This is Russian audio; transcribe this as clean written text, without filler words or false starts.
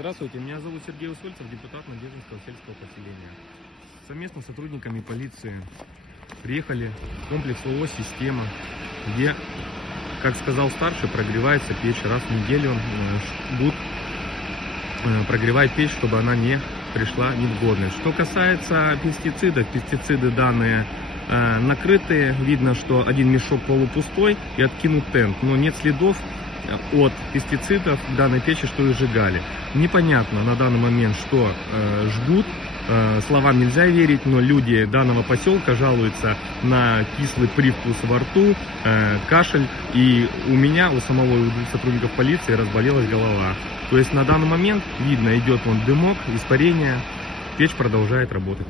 Здравствуйте, меня зовут Сергей Усольцев, депутат Надеждинского сельского поселения. Совместно с сотрудниками полиции приехали в комплекс ООО «Система», где, как сказал старший, прогревается печь. Раз в неделю ГУД прогревает печь, чтобы она не пришла негодной. Что касается пестицидов, пестициды данные накрытые. Видно, что один мешок полупустой и откинут тент, но нет следов от пестицидов в данной печи, что и сжигали. Непонятно на данный момент, что жгут. Словам нельзя верить, но люди данного поселка жалуются на кислый привкус во рту, кашель. И у меня, у самого у двух сотрудников полиции разболелась голова. То есть на данный момент видно, идет вон дымок, испарение, печь продолжает работать.